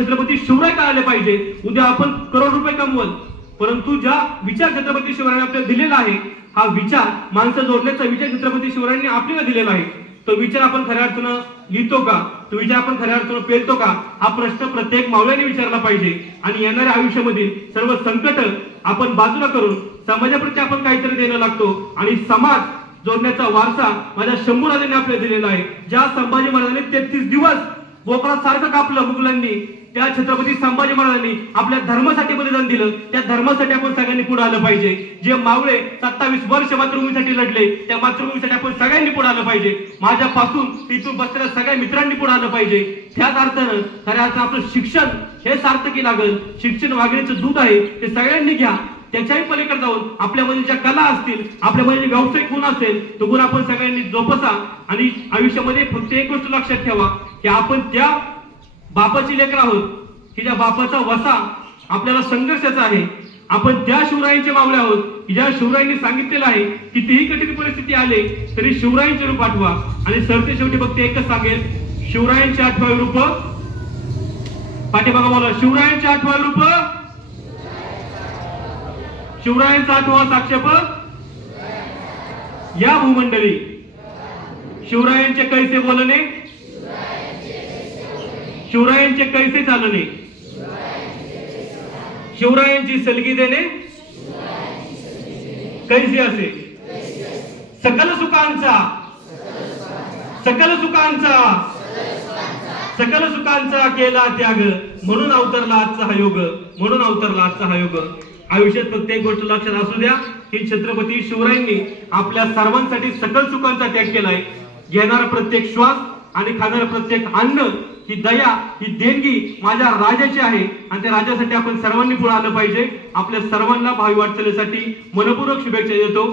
छत्रपती शिवराय काय आले पाहिजे। उद्या आपण करोड रुपये कमवल, परंतु ज्या विचार छत्रपती शिवरायांनी आपल्याला दिलेला आहे, हा विचार माणसं जोडण्याचा विचार छत्रपती शिवरायांनी आपल्याला दिलेला आहे, तो विचार आपण खऱ्या अर्थानं लिहितो का, तो विचार आपण खऱ्या अर्थानं पेलतो का, हा प्रश्न प्रत्येक मावळ्याने विचारला पाहिजे। आणि येणाऱ्या आयुष्यामधील सर्व संकट आपण बाजूला करून समाजाप्रती आपण काहीतरी देणं लागतो। आणि समाज जोडण्याचा वारसा माझ्या शंभूराजांनी आपल्याला दिलेला आहे। ज्या संभाजी महाराजांनी 33 दिवस बोकडासारखं कापलं मुघलांनी, त्या छत्रपती संभाजी महाराजांनी आपल्या धर्मासाठी बलिदान दिलं, त्या धर्मासाठी आपण सगळ्यांनी पुढे आलं पाहिजे। जे मावळे 27 वर्ष मातृभूमीसाठी लढले, त्या मातृभूमीसाठी आपण सगळ्यांनी पुढे आलं पाहिजे। माझ्यापासून तिथून बसलेल्या सगळ्या मित्रांनी पुढे आलं पाहिजे। त्याच अर्थानं खऱ्या अर्थानं आपलं शिक्षण हे सार्थकी लागल। शिक्षण वाघिणीचं दूध आहे, ते सगळ्यांनी घ्या। त्याच्याही पलीकडे जाऊन आपल्यामध्ये ज्या कला असतील, आपल्यामध्ये व्यावसायिक गुण असेल, तो गुण आपण सगळ्यांनी जोपासा। आणि आयुष्यामध्ये फक्त एक गोष्ट लक्षात ठेवा की आपण त्या बापाची लेकर आहोत की ज्या बापाचा वसा आपल्याला संघर्षाचा आहे। आपण त्या शिवरायांचे मावळे आहोत की ज्या शिवरायांनी सांगितलेलं आहे, कितीही कठीण परिस्थिती आले तरी शिवरायांचे रूप आठवा। आणि सरते शेवटी फक्त एकच सांगेल, शिवरायांचे आठवावे रूप पाठीमागं बोला, शिवरायांचे आठवावे रूप, शिवरायांचा आठवा साक्षेप या भूमंडळी, शिवरायांचे कैसे बोलणे, शिवरायांचे कैसे चालणे, शिवरायांची सलगी देणे कैसे असे, सकल सुखांचा, सकल सुखांचा, सकल सुखांचा केला त्याग, म्हणून अवतरला आजचा हा योग, म्हणून अवतरला आजचा हा योग। आयुष्यात प्रत्येक गोष्ट लक्षात असू द्या की छत्रपती शिवरायांनी आपल्या सर्वांसाठी सकल सुखांचा त्याग केलाय। घेणारा प्रत्येक श्वास आणि खाणारा प्रत्येक अन्न ही दया, ही देणगी माझ्या राजाची आहे। आणि त्या राजासाठी आपण सर्वांनी पुढे आलं पाहिजे। आपल्या सर्वांना भावी वाटचालीसाठी मनपूर्वक शुभेच्छा देतो।